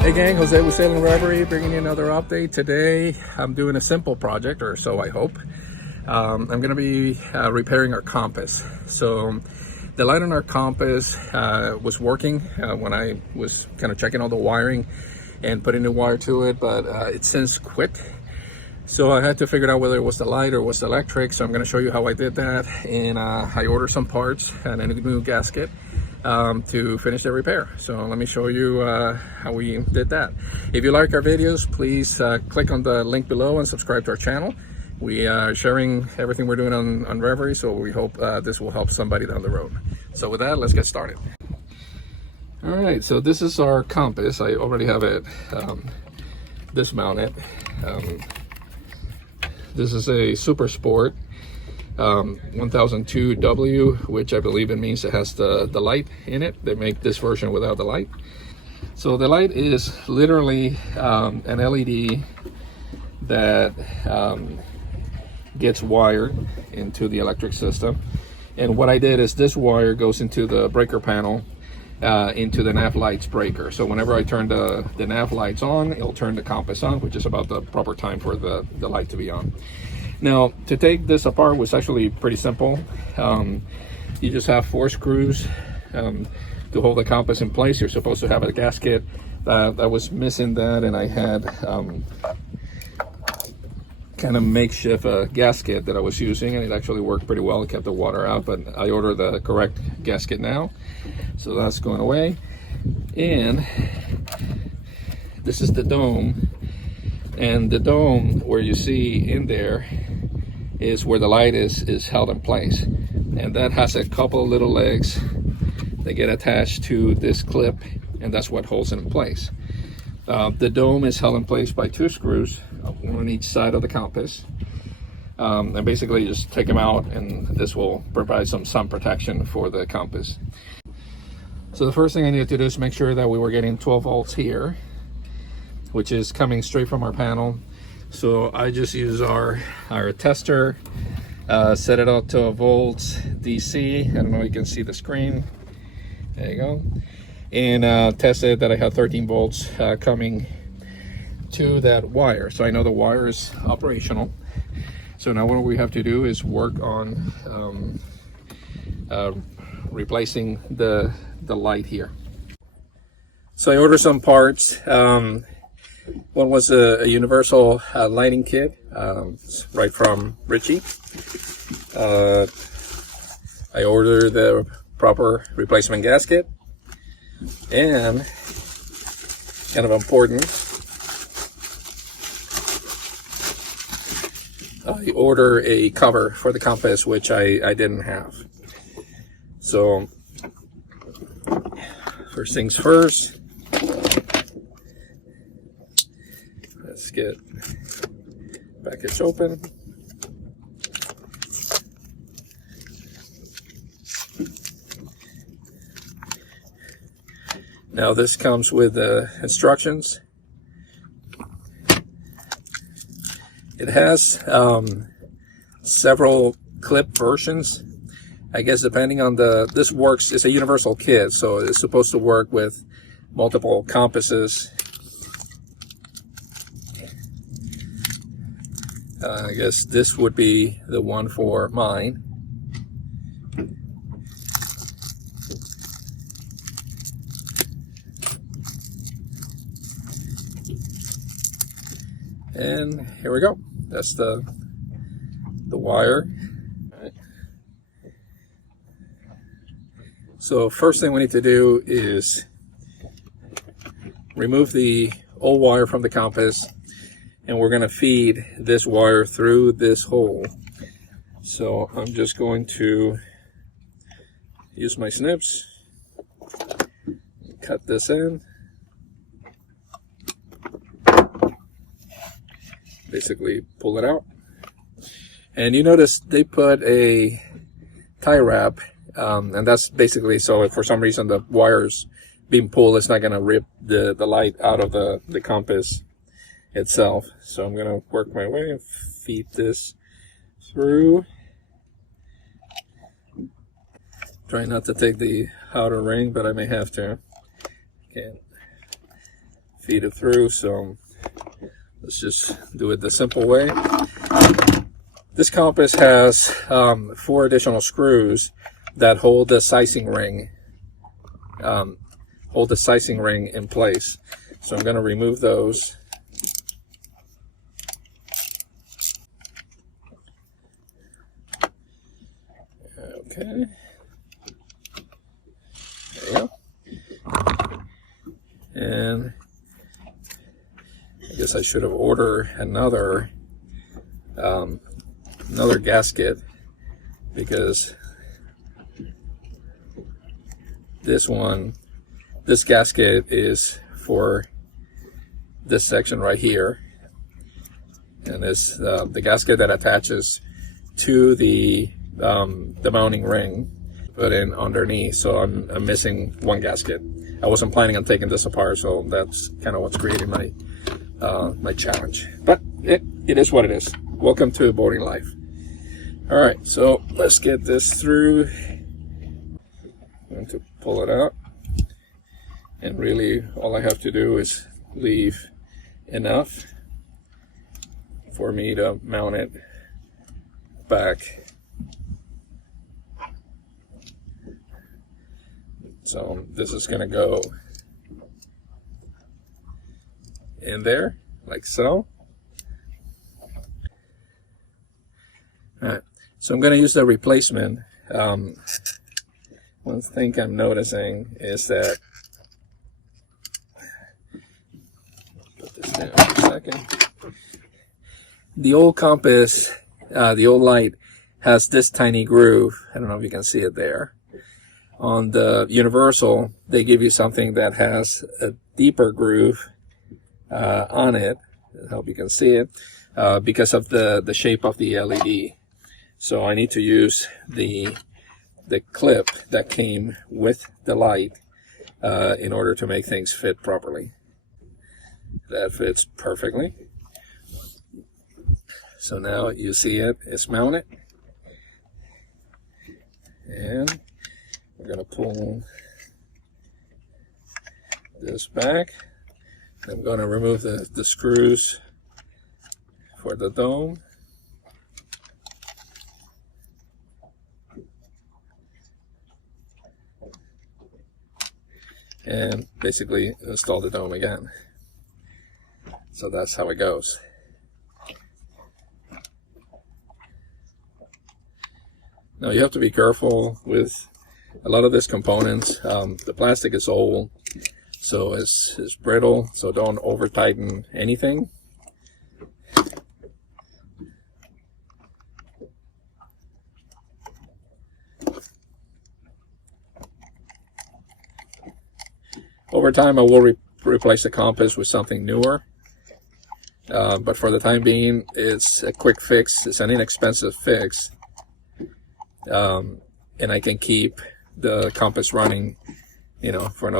Hey gang, Jose with Sailing Reverie, bringing you another update. Today I'm doing a simple project, or so I hope. I'm going to be repairing our compass. So the light on our compass was working when I was kind of checking all the wiring and putting new wire to it, but it since quit. So I had to figure out whether it was the light or was the electric. So I'm going to show you how I did that, and I ordered some parts and a new gasket to finish the repair. So let me show you how we did that. If you like our videos, please click on the link below and subscribe to our channel. We are sharing everything we're doing on Reverie, so we hope this will help somebody down the road. So with that, let's get started. All right, so this is our compass. I already have it dismounted. This is a Super Sport SS1002W, which I believe it means it has the light in it. They make this version without the light. So the light is literally an LED that gets wired into the electric system. And what I did is this wire goes into the breaker panel, into the nav lights breaker. So whenever I turn the nav lights on, it'll turn the compass on, which is about the proper time for the light to be on. Now, to take this apart was actually pretty simple. You just have 4 screws to hold the compass in place. You're supposed to have a gasket. I was missing that, and I had kind of makeshift gasket that I was using, and it actually worked pretty well. It kept the water out, but I ordered the correct gasket now. So that's going away. And this is the dome. And the dome, where you see in there, is where the light is held in place. And that has a couple little legs that get attached to this clip, and that's what holds it in place. The dome is held in place by 2 screws, one on each side of the compass. And basically you just take them out, and this will provide some sun protection for the compass. So the first thing I needed to do is make sure that we were getting 12 volts here, which is coming straight from our panel. So I just use our tester, set it out to a volts DC. I don't know if you can see the screen. There you go. And tested that I have 13 volts coming to that wire. So I know the wire is operational. So now what we have to do is work on replacing the light here. So I ordered some parts. One was a universal lighting kit, right from Ritchie. I ordered the proper replacement gasket, and kind of important, I ordered a cover for the compass, which I didn't have. So first things first, let's get package open. Now this comes with instructions. It has several clip versions. I guess depending on this works, it's a universal kit, so it's supposed to work with multiple compasses. I guess this would be the one for mine. And here we go. That's the wire. All right. So first thing we need to do is remove the old wire from the compass, and we're going to feed this wire through this hole. So I'm just going to use my snips, cut this in, basically pull it out. And you notice they put a tie wrap, and that's basically so if for some reason the wire's being pulled, it's not going to rip the light out of the compass itself. So I'm going to work my way and feed this through. Try not to take the outer ring, but I may have to. Okay. feed it through. So let's just do it the simple way. This compass has 4 additional screws that hold the sizing ring in place. So I'm going to remove those. Okay. There you go. And I guess I should have ordered another gasket, because this gasket is for this section right here, and it's the gasket that attaches to the mounting ring put in underneath. So I'm missing one gasket. I wasn't planning on taking this apart, so that's kind of what's creating my my challenge. But it is what it is. Welcome to boating life. All right, so let's get this through. I'm going to pull it out, and really all I have to do is leave enough for me to mount it back. So this is going to go in there like so. All right, so I'm going to use the replacement. One thing I'm noticing is that, put this down for a second. The old compass, the old light, has this tiny groove. I don't know if you can see it there. On the universal, they give you something that has a deeper groove on it. I hope you can see it, because of the shape of the LED. So I need to use the clip that came with the light in order to make things fit properly. That fits perfectly. So now you see it's mounted, and we're going to pull this back. I'm going to remove the screws for the dome. And basically install the dome again. So that's how it goes. Now you have to be careful with a lot of these components. The plastic is old, so it's brittle, so don't over tighten anything. Over time I will replace the compass with something newer, but for the time being it's a quick fix. It's an inexpensive fix, and I can keep the compass running, you know, for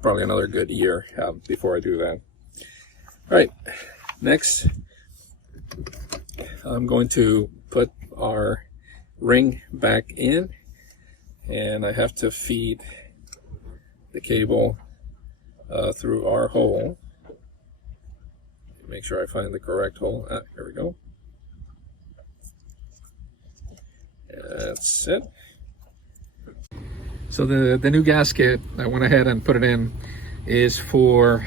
probably another good year before I do that. All right, next I'm going to put our ring back in, and I have to feed the cable through our hole. Make sure I find the correct hole. Here we go. That's it. So the new gasket, I went ahead and put it in, is for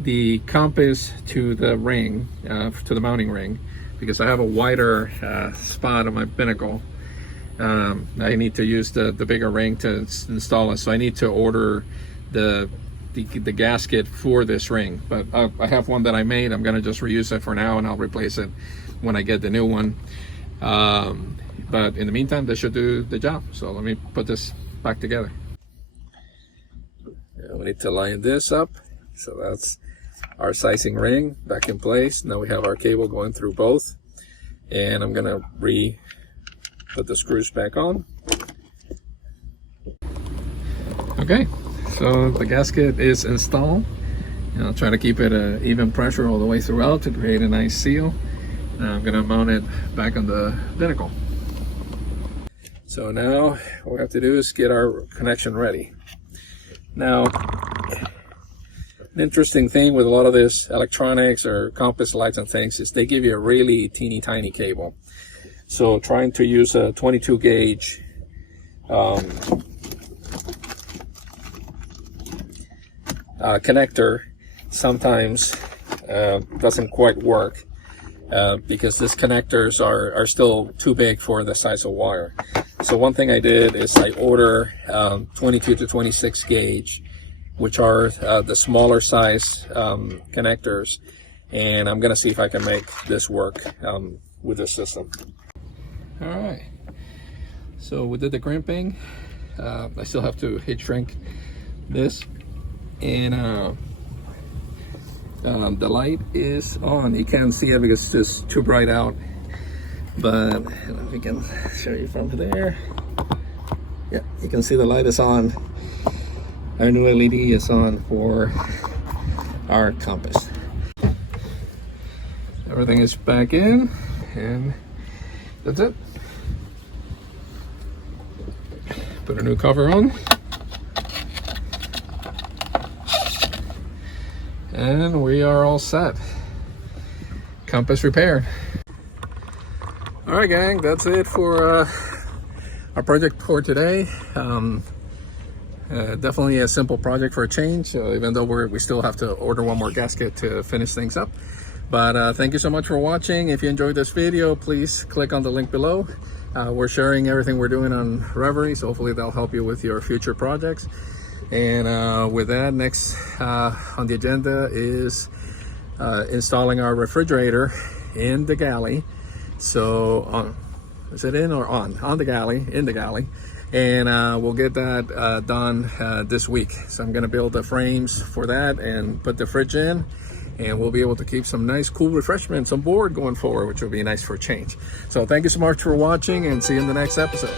the compass to the ring, to the mounting ring, because I have a wider spot on my binnacle. I need to use the bigger ring to install it, so I need to order the gasket for this ring. But I have one that I made. I'm going to just reuse it for now, and I'll replace it when I get the new one. But in the meantime, this should do the job. So let me put this back together. We need to line this up. So that's our sizing ring back in place. Now we have our cable going through both, and I'm going to put the screws back on. Okay, so the gasket is installed. And I'll try to keep it even pressure all the way throughout to create a nice seal. Now I'm going to mount it back on the binnacle. So now what we have to do is get our connection ready. Now An interesting thing with a lot of this electronics or compass lights and things is they give you a really teeny tiny cable. So trying to use a 22 gauge connector sometimes doesn't quite work because these connectors are still too big for the size of wire. So one thing I did is I order 22 to 26 gauge, which are the smaller size connectors, and I'm gonna see if I can make this work with this system. All right, so we did the crimping. I still have to heat shrink this, and the light is on. You can't see it because it's just too bright out, but we can show you from there. Yeah, you can see the light is on. Our new LED is on for our compass. Everything is back in, and that's it. Put a new cover on, and we are all set. Compass repaired. All right, gang, that's it for our project for today. Definitely a simple project for a change, even though we still have to order one more gasket to finish things up. But thank you so much for watching. If you enjoyed this video, please click on the link below. We're sharing everything we're doing on Reverie, so hopefully that'll help you with your future projects. And with that, next on the agenda is installing our refrigerator in the galley. So is it in or on? On the galley, in the galley. And we'll get that done this week. So I'm gonna build the frames for that and put the fridge in, and we'll be able to keep some nice cool refreshments on board going forward, which will be nice for a change. So thank you so much for watching, and see you in the next episode.